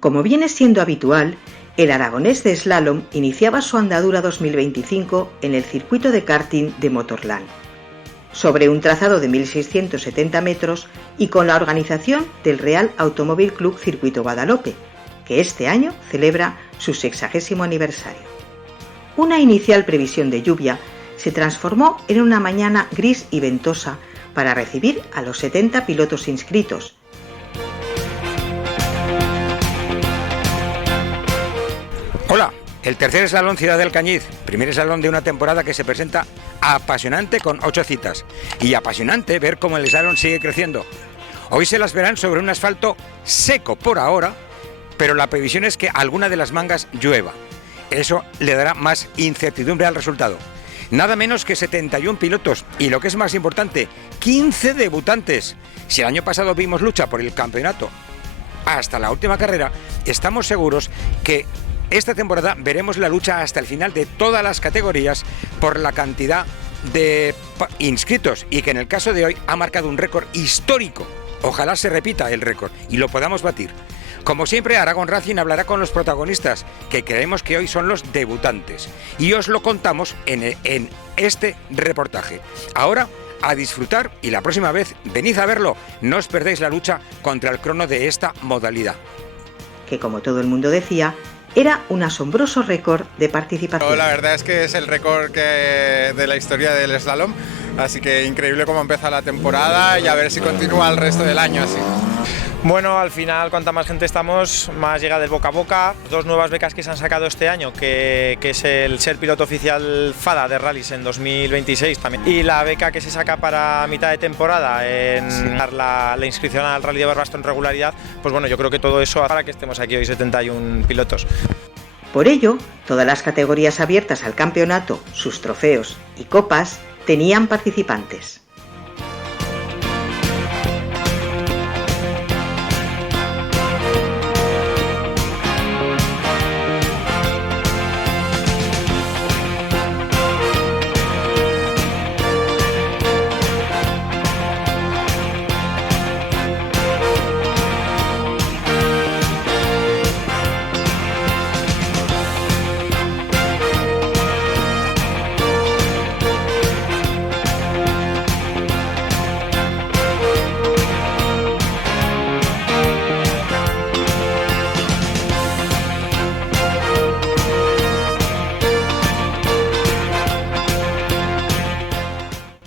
Como viene siendo habitual, el aragonés de slalom iniciaba su andadura 2025 en el circuito de karting de Motorland, sobre un trazado de 1.670 metros y con la organización del Real Automóvil Club Circuito Guadalope, que este año celebra su 60º aniversario. Una inicial previsión de lluvia se transformó en una mañana gris y ventosa para recibir a los 70 pilotos inscritos. Hola, el tercer slalom Ciudad del Cañiz, primer slalom de una temporada que se presenta apasionante con 8 citas y apasionante ver cómo el slalom sigue creciendo. Hoy se las verán sobre un asfalto seco por ahora, pero la previsión es que alguna de las mangas llueva. Eso le dará más incertidumbre al resultado. Nada menos que 71 pilotos y, lo que es más importante, 15 debutantes. Si el año pasado vimos lucha por el campeonato hasta la última carrera, estamos seguros que esta temporada veremos la lucha hasta el final de todas las categorías por la cantidad de inscritos y que en el caso de hoy ha marcado un récord histórico. Ojalá se repita el récord y lo podamos batir. Como siempre, Aragón Racing hablará con los protagonistas, que creemos que hoy son los debutantes, y os lo contamos en este reportaje. Ahora, a disfrutar, y la próxima vez venid a verlo, no os perdéis la lucha contra el crono de esta modalidad. Que, como todo el mundo decía, era un asombroso récord de participación. La verdad es que es el récord de la historia del slalom, así que increíble cómo empieza la temporada y a ver si continúa el resto del año así. Bueno, al final, cuanta más gente estamos, más llega del boca a boca. 2 nuevas becas que se han sacado este año, que es el ser piloto oficial FADA de rallies en 2026 también. Y la beca que se saca para mitad de temporada en la inscripción al Rally de Barbastro en regularidad, pues bueno, yo creo que todo eso hará que estemos aquí hoy 71 pilotos. Por ello, todas las categorías abiertas al campeonato, sus trofeos y copas, tenían participantes.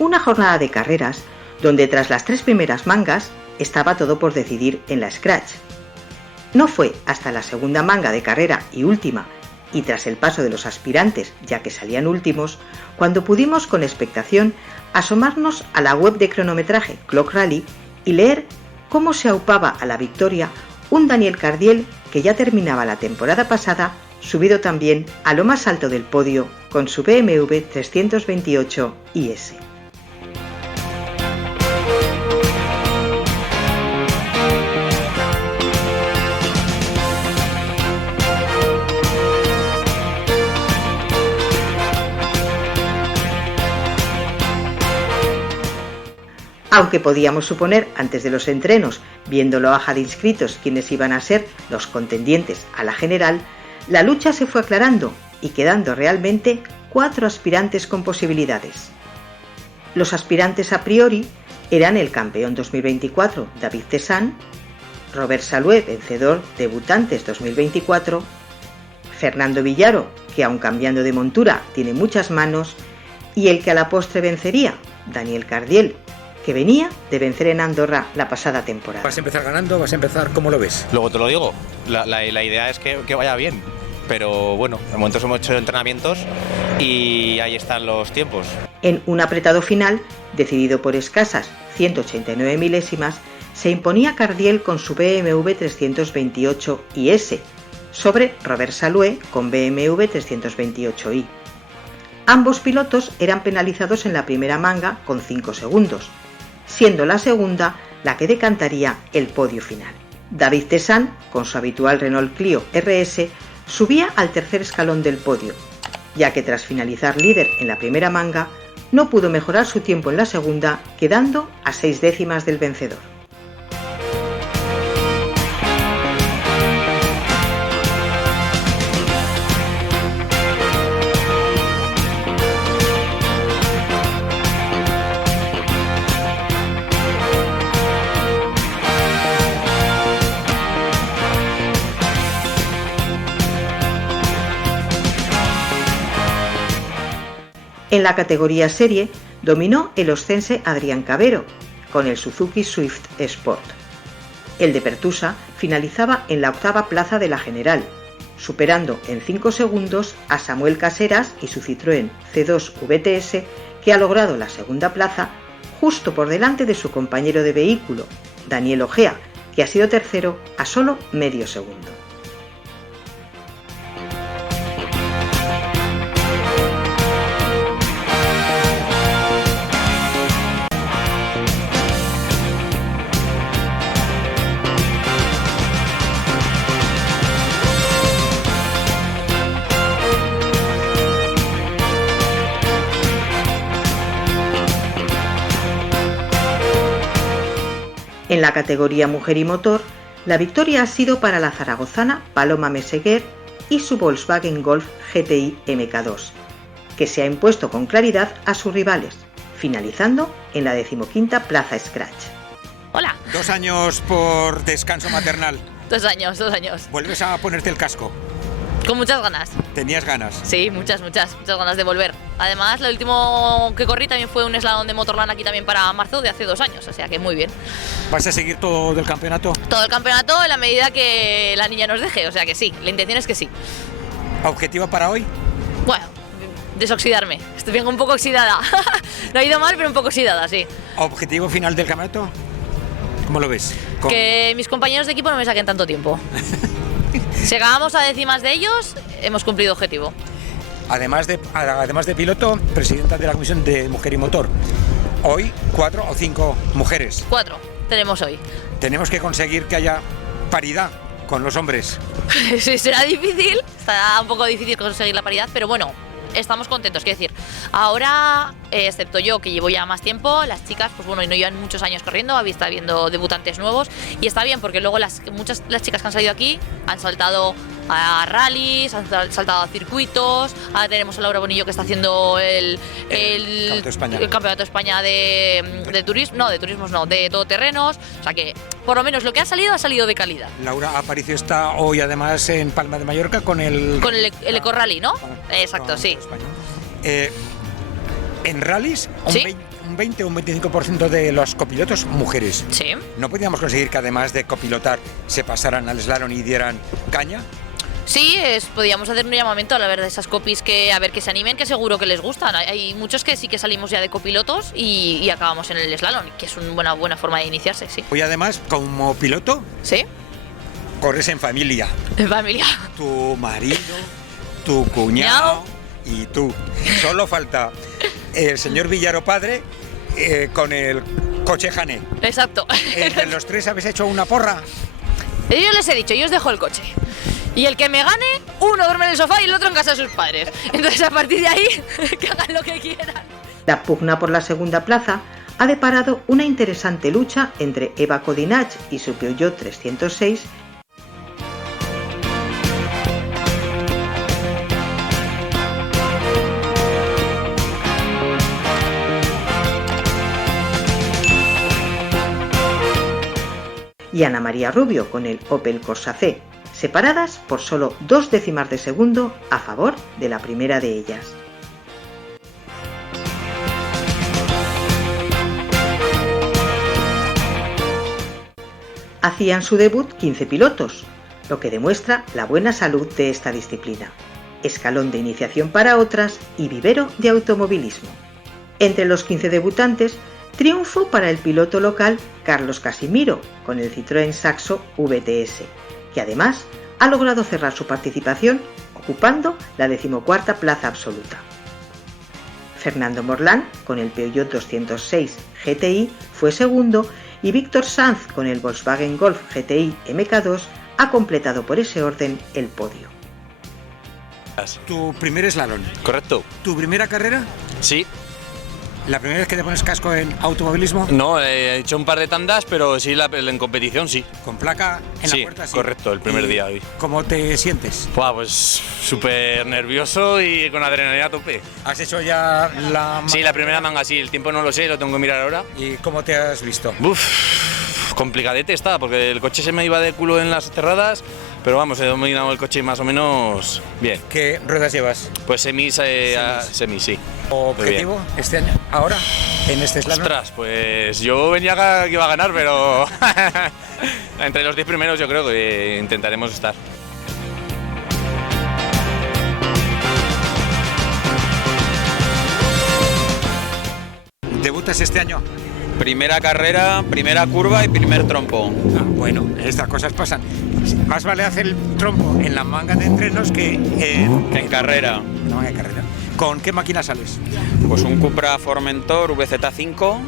Una jornada de carreras donde tras las 3 primeras mangas estaba todo por decidir en la Scratch. No fue hasta la segunda manga de carrera y última, y tras el paso de los aspirantes, ya que salían últimos, cuando pudimos con expectación asomarnos a la web de cronometraje Clock Rally y leer cómo se aupaba a la victoria un Daniel Cardiel que ya terminaba la temporada pasada subido también a lo más alto del podio con su BMW 328 IS. Aunque podíamos suponer antes de los entrenos, viendo la hoja de inscritos quiénes iban a ser los contendientes a la general, la lucha se fue aclarando y quedando realmente 4 aspirantes con posibilidades. Los aspirantes a priori eran el campeón 2024 David Tessan, Robert Salué, vencedor debutantes 2024, Fernando Villaro, que aun cambiando de montura tiene muchas manos, y el que a la postre vencería, Daniel Cardiel, que venía de vencer en Andorra la pasada temporada. ¿Vas a empezar ganando? ¿Vas a empezar? ¿Cómo lo ves? Luego te lo digo, la idea es que vaya bien, pero bueno, de momento hemos hecho entrenamientos y ahí están los tiempos. En un apretado final, decidido por escasas 189 milésimas, se imponía Cardiel con su BMW 328 IS sobre Robert Salué con BMW 328i. Ambos pilotos eran penalizados en la primera manga con 5 segundos, siendo la segunda la que decantaría el podio final. David Tessan, con su habitual Renault Clio RS, subía al tercer escalón del podio, ya que tras finalizar líder en la primera manga, no pudo mejorar su tiempo en la segunda, quedando a 6 décimas del vencedor. En la categoría serie dominó el oscense Adrián Cabero con el Suzuki Swift Sport. El de Pertusa finalizaba en la 8ª plaza de la general, superando en 5 segundos a Samuel Caseras y su Citroën C2 VTS, que ha logrado la 2ª plaza justo por delante de su compañero de vehículo, Daniel Ojea, que ha sido tercero a solo medio segundo. En la categoría mujer y motor, la victoria ha sido para la zaragozana Paloma Meseguer y su Volkswagen Golf GTI MK2, que se ha impuesto con claridad a sus rivales, finalizando en la 15ª plaza Scratch. Hola. 2 años por descanso maternal. 2 años. ¿Vuelves a ponerte el casco? Con muchas ganas. ¿Tenías ganas? Sí, muchas ganas de volver. Además, lo último que corrí también fue un slalom de Motorland aquí también para marzo de hace 2 años, o sea que muy bien. ¿Vas a seguir todo el campeonato? Todo el campeonato en la medida que la niña nos deje, o sea que sí, la intención es que sí. ¿Objetivo para hoy? Bueno, desoxidarme. Estoy bien un poco oxidada. No ha ido mal, pero un poco oxidada, sí. ¿Objetivo final del campeonato? ¿Cómo lo ves? Que mis compañeros de equipo no me saquen tanto tiempo. Si llegamos a décimas de ellos, hemos cumplido objetivo. Además de piloto, presidenta de la Comisión de Mujer y Motor. Hoy 4 o 5 mujeres. 4 tenemos hoy. Tenemos que conseguir que haya paridad con los hombres. Sí, será difícil, estará un poco difícil conseguir la paridad, pero bueno, estamos contentos. Quiero decir, ahora, excepto yo que llevo ya más tiempo, las chicas, pues bueno, no llevan muchos años corriendo, está habiendo debutantes nuevos y está bien porque luego las chicas que han salido aquí han saltado a rallies, han saltado a circuitos. Ahora tenemos a Laura Bonillo que está haciendo el Campeonato de España de turismo, de todoterrenos. O sea que por lo menos lo que ha salido de calidad. Laura Aparicio está hoy además en Palma de Mallorca con el Eco Rally, ¿no? Exacto, sí. En rallies, ¿Sí? un 20 o un 25% de los copilotos mujeres. Sí. ¿No podíamos conseguir que además de copilotar se pasaran al slalom y dieran caña? Sí, podíamos hacer un llamamiento a la verdad, esas copis que se animen, que seguro que les gustan. Hay muchos que sí que salimos ya de copilotos y acabamos en el slalom, que es una buena forma de iniciarse, sí. Hoy además, como piloto, ¿sí? Corres en familia. En familia. Tu marido, tu cuñado y tú. Solo falta el señor Villaro padre con el coche Jané. Exacto. ¿Entre los 3 habéis hecho una porra? Yo les he dicho, yo os dejo el coche. Y el que me gane, uno duerme en el sofá y el otro en casa de sus padres. Entonces, a partir de ahí, que hagan lo que quieran. La pugna por la 2ª plaza ha deparado una interesante lucha entre Eva Codinach y su Peugeot 306. Y Ana María Rubio con el Opel Corsa C, separadas por solo 2 décimas de segundo a favor de la primera de ellas. Hacían su debut 15 pilotos, lo que demuestra la buena salud de esta disciplina, escalón de iniciación para otras y vivero de automovilismo. Entre los 15 debutantes, triunfo para el piloto local Carlos Casimiro con el Citroën Saxo VTS, que además ha logrado cerrar su participación ocupando la 14ª plaza absoluta. Fernando Morlán con el Peugeot 206 GTI fue segundo y Víctor Sanz con el Volkswagen Golf GTI MK2 ha completado por ese orden el podio. ¿Tu primer slalom? Correcto. ¿Tu primera carrera? Sí. ¿La primera vez que te pones casco en automovilismo? No, he hecho un par de tandas, pero sí en competición sí. ¿Con placa en la puerta? Sí, correcto, el primer día hoy. ¿Cómo te sientes? Pues súper nervioso y con adrenalina a tope. ¿Has hecho ya la Sí, la primera manga, sí. El tiempo no lo sé, lo tengo que mirar ahora. ¿Y cómo te has visto? Complicadete está, porque el coche se me iba de culo en las cerradas, pero vamos, he dominado el coche más o menos bien. ¿Qué ruedas llevas? Pues semis, sí. ¿Objetivo este año? ¿Ahora? ¿En este slalom? Ostras, pues yo venía que iba a ganar, pero entre los 10 primeros yo creo que intentaremos estar. ¿Debutas este año? Primera carrera, primera curva y primer trompo. Bueno, estas cosas pasan. Más vale hacer el trompo en la manga de entrenos que en carrera. No, en carrera. ¿Con qué máquina sales? Pues un Cupra Formentor VZ5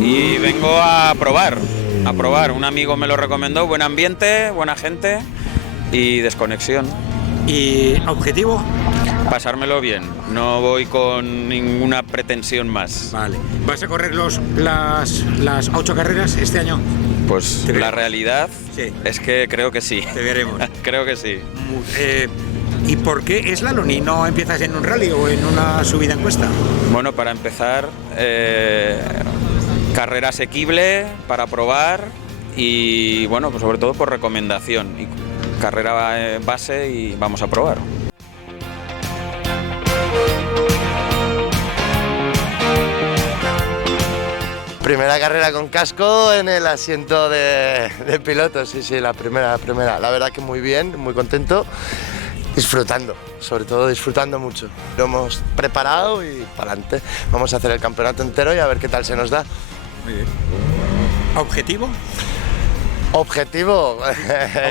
y vengo a probar. Un amigo me lo recomendó, buen ambiente, buena gente y desconexión. ¿Y objetivo? Pasármelo bien, no voy con ninguna pretensión más. Vale. ¿Vas a correr las 8 carreras este año? Pues la realidad es que creo que sí. Te veremos. Creo que sí. ¿Y por qué slalom y no empiezas en un rally o en una subida en cuesta? Bueno, para empezar, carrera asequible para probar y bueno, pues sobre todo por recomendación. Y carrera base y vamos a probar. Primera carrera con casco en el asiento de piloto, sí, la primera. La verdad que muy bien, muy contento, disfrutando, sobre todo disfrutando mucho. Lo hemos preparado y para adelante. Vamos a hacer el campeonato entero y a ver qué tal se nos da. Muy bien. ¿Objetivo? Objetivo,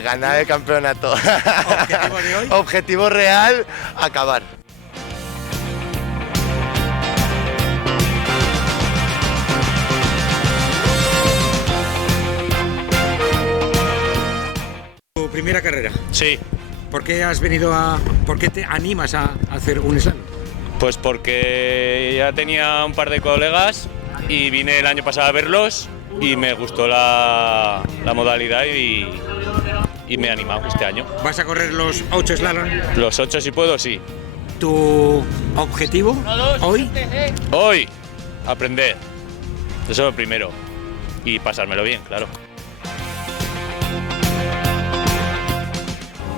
ganar el campeonato. ¿Objetivo de hoy? Objetivo real, acabar. ¿Tu primera carrera? Sí. ¿Por qué te animas a hacer un slalom? Pues porque ya tenía un par de colegas y vine el año pasado a verlos y me gustó la modalidad y me he animado este año. ¿Vas a correr los 8 slalom? Los 8 si puedo, sí. ¿Tu objetivo hoy? Hoy, aprender. Eso es lo primero. Y pasármelo bien, claro.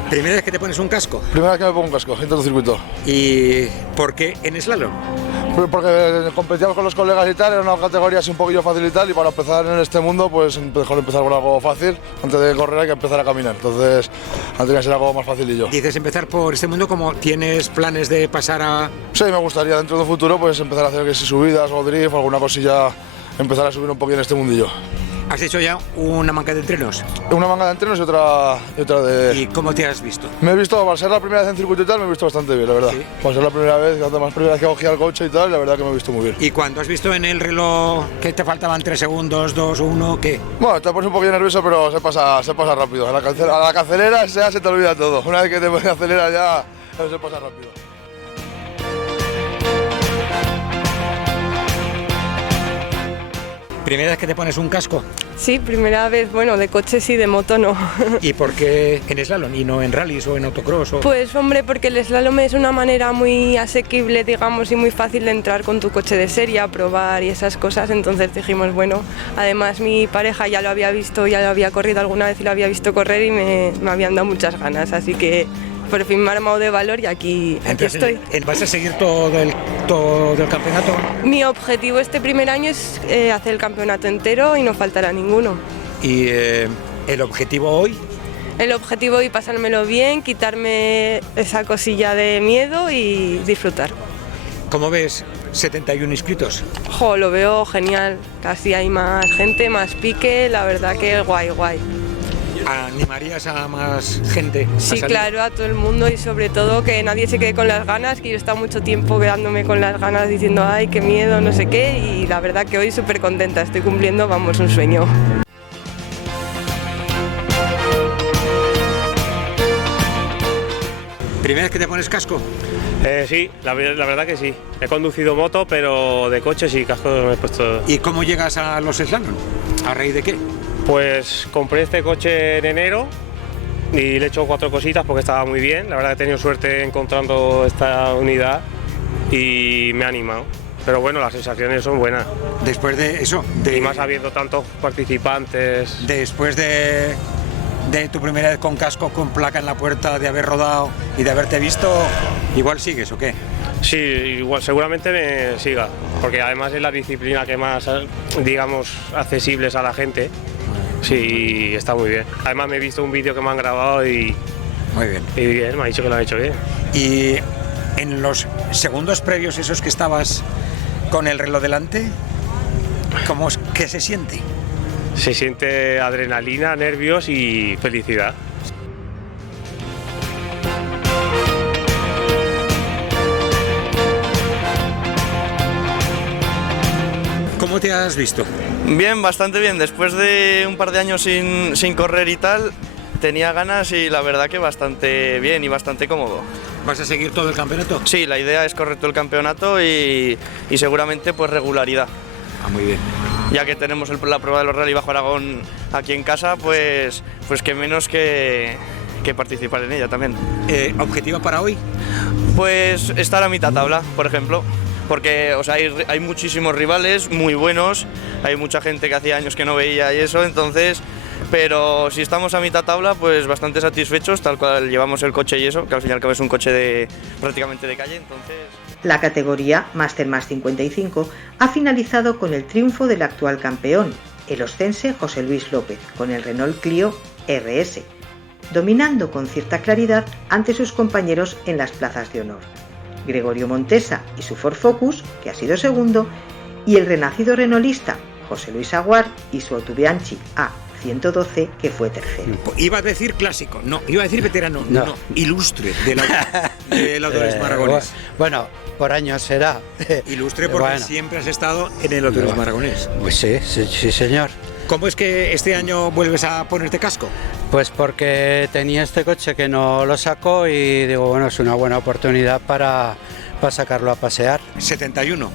¿Primera vez que te pones un casco? Primera vez que me pongo un casco, en todo el circuito. ¿Y por qué en slalom? Porque competíamos con los colegas y tal, era una categoría así un poquillo fácil y tal, y para empezar en este mundo, pues mejor empezar con algo fácil. Antes de correr hay que empezar a caminar, entonces antes de ser algo más facilillo. Dices empezar por este mundo, como tienes planes de pasar a...? Sí, me gustaría dentro de un futuro pues empezar a hacer que si subidas o drift o alguna cosilla, empezar a subir un poquito en este mundillo. ¿Has hecho ya una manga de entrenos? Una manga de entrenos y otra de... ¿Y cómo te has visto? Me he visto, para ser la primera vez en circuito y tal, me he visto bastante bien, la verdad. ¿Sí? Para ser la primera vez, además primera vez que cogí el coche y tal, la verdad que me he visto muy bien. ¿Y cuando has visto en el reloj que te faltaban 3 segundos, 2, 1, qué? Bueno, te pones un poquillo nervioso, pero se pasa rápido. A la que aceleras ya se te olvida todo. Una vez que te aceleras ya se pasa rápido. ¿Primera vez que te pones un casco? Sí, primera vez, bueno, de coche sí, de moto no. ¿Y por qué en slalom y no en rallies o en autocross? Pues hombre, porque el slalom es una manera muy asequible, digamos, y muy fácil de entrar con tu coche de serie, a probar y esas cosas, entonces dijimos, bueno, además mi pareja ya lo había visto, ya lo había corrido alguna vez y lo había visto correr y me habían dado muchas ganas, así que por fin me he armado de valor y aquí estoy. ¿Vas a seguir todo el campeonato? Mi objetivo este primer año es hacer el campeonato entero y no faltará ninguno. ¿Y el objetivo hoy? El objetivo hoy pasármelo bien, quitarme esa cosilla de miedo y disfrutar. ¿Cómo ves 71 inscritos? Jo, lo veo genial, casi hay más gente, más pique, la verdad que guay. ¿Animarías a más gente? Sí, claro, a todo el mundo y sobre todo que nadie se quede con las ganas, que yo he estado mucho tiempo quedándome con las ganas diciendo ay, qué miedo, no sé qué, y la verdad que hoy súper contenta, estoy cumpliendo, vamos, un sueño. ¿Primera vez que te pones casco? Sí, la verdad que sí. He conducido moto, pero de coche sí, casco me he puesto. ¿Y cómo llegas a los slalom? ¿A raíz de qué? Pues compré este coche en enero y le he hecho 4 cositas porque estaba muy bien. La verdad que he tenido suerte encontrando esta unidad y me ha animado. Pero bueno, las sensaciones son buenas. Después de eso... Y más habiendo tantos participantes... Después de de tu primera vez con casco, con placa en la puerta, de haber rodado y de haberte visto, igual sigues o qué? Sí, igual, seguramente me siga, porque además es la disciplina que más, digamos, accesible es a la gente. Sí, está muy bien. Además me he visto un vídeo que me han grabado y... Muy bien. Y bien, me ha dicho que lo han hecho bien. Y en los segundos previos esos que estabas con el reloj delante, ¿qué se siente? Se siente adrenalina, nervios y felicidad. ¿Cómo te has visto? Bien, bastante bien. Después de un par de años sin correr y tal, tenía ganas y la verdad que bastante bien y bastante cómodo. ¿Vas a seguir todo el campeonato? Sí, la idea es correr todo el campeonato y seguramente pues regularidad. Ah, muy bien. Ya que tenemos la prueba de los Rally Bajo Aragón aquí en casa, pues que menos que participar en ella también. ¿Objetivo para hoy? Pues estar a mitad tabla, por ejemplo. Porque o sea, hay muchísimos rivales muy buenos, hay mucha gente que hacía años que no veía y eso, entonces, pero si estamos a mitad tabla, pues bastante satisfechos, tal cual llevamos el coche y eso, que al fin y al cabo es un coche prácticamente de calle, entonces... La categoría Master más 55 ha finalizado con el triunfo del actual campeón, el oscense José Luis López, con el Renault Clio RS, dominando con cierta claridad ante sus compañeros en las plazas de honor. Gregorio Montesa y su Ford Focus, que ha sido segundo, y el renacido renaultista José Luis Aguar y su Autobianchi A112, que fue tercero. Iba a decir clásico, no, iba a decir veterano, no, ilustre del Autores Maragones. Bueno, por años será. Ilustre porque siempre has estado en el Autores Maragones. Pues sí, señor. ¿Cómo es que este año vuelves a ponerte casco? Pues porque tenía este coche que no lo saco y digo, bueno, es una buena oportunidad para sacarlo a pasear. 71.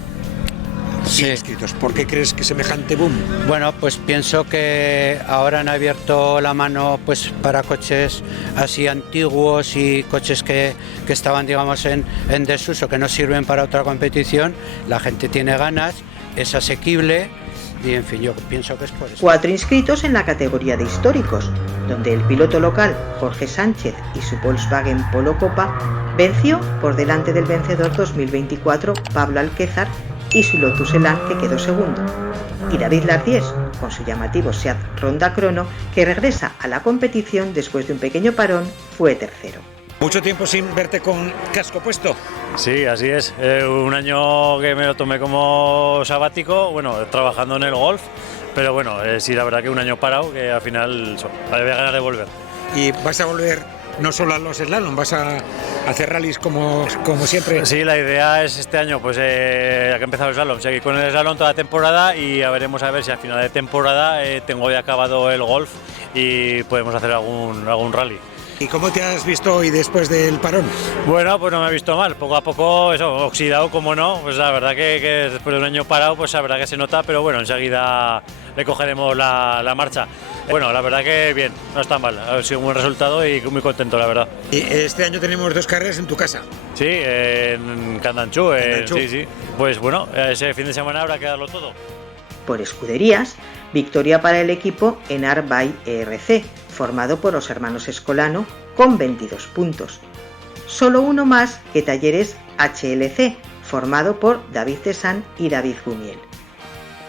Sí. Inscritos. ¿Por qué crees que semejante boom? Bueno, pues pienso que ahora han abierto la mano pues para coches así antiguos y coches que estaban, digamos, en desuso, que no sirven para otra competición. La gente tiene ganas, es asequible. Y en fin, yo pienso que es por eso. 4 inscritos en la categoría de históricos, donde el piloto local Jorge Sánchez y su Volkswagen Polo Copa venció por delante del vencedor 2024 Pablo Alquézar y su Lotus Elan, que quedó segundo. Y David Lardiés, con su llamativo Seat Ronda Crono, que regresa a la competición después de un pequeño parón, fue tercero. ¿Mucho tiempo sin verte con casco puesto? Sí, así es. Un año que me lo tomé como sabático, bueno, trabajando en el golf, pero bueno, sí, la verdad que un año parado, que al final había ganas de volver. ¿Y vas a volver no solo a los slalom, vas a hacer rallies como siempre? Sí, la idea es este año, pues ya que he empezado el slalom, seguir con el slalom toda la temporada y veremos a ver si al final de temporada tengo ya acabado el golf y podemos hacer algún rally. ¿Y cómo te has visto hoy después del parón? Bueno, pues no me he visto mal, poco a poco, eso, oxidado como no, pues la verdad que después de un año parado, pues la verdad que se nota, pero bueno, enseguida le cogeremos la marcha. Bueno, la verdad que bien, no está mal, ha sido un buen resultado y muy contento, la verdad. Y este año tenemos 2 carreras en tu casa. Sí, en Candanchú, sí. Pues bueno, ese fin de semana habrá que darlo todo. Por escuderías, victoria para el equipo Enar by ERC, formado por los hermanos Escolano, con 22 puntos. Solo uno más que Talleres HLC, formado por David Tesán y David Gumiel.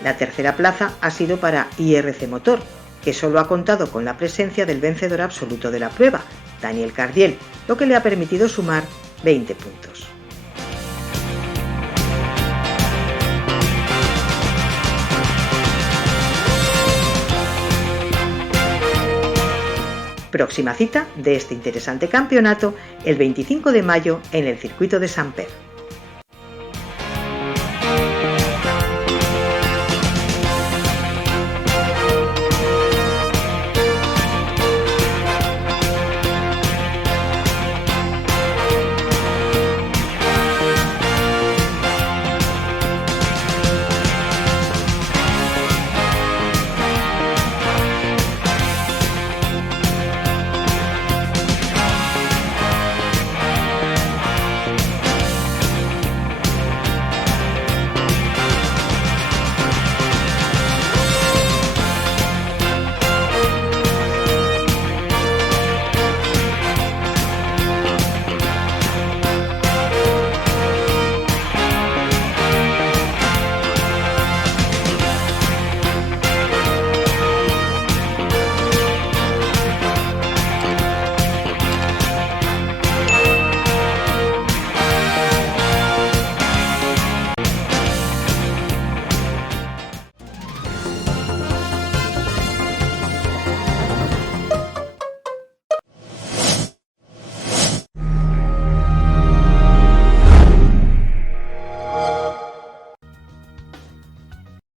La tercera plaza ha sido para IRC Motor, que solo ha contado con la presencia del vencedor absoluto de la prueba, Daniel Cardiel, lo que le ha permitido sumar 20 puntos. Próxima cita de este interesante campeonato el 25 de mayo en el circuito de Samper.